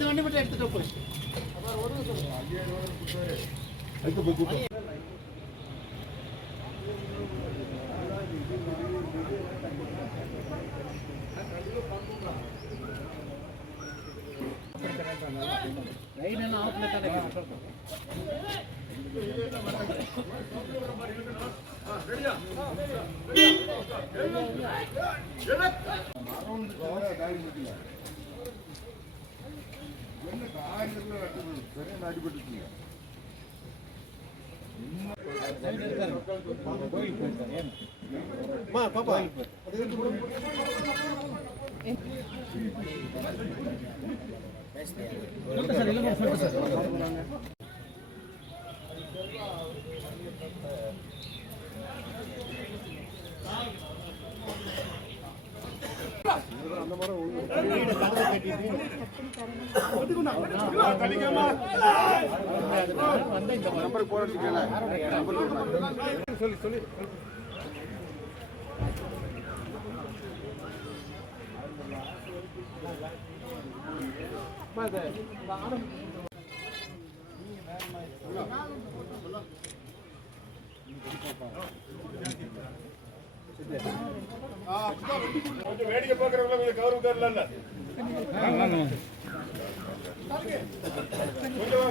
வண்டி மட்டும் எடுத்துட்டு போய் ரைடெல்லாம் ஆஃப்ல தான் பாப்பா சொல்லி வேடிக்கை பார்க்கறவங்க கவர்மெண்ட் தரல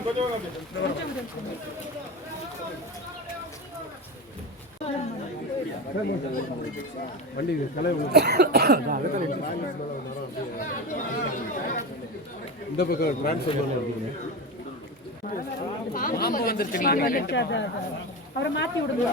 கொஞ்சம் வண்டி கலை இந்த பக்கம் டிரான்ஸ்ஃபர் அவரை மாத்தி விடுங்க.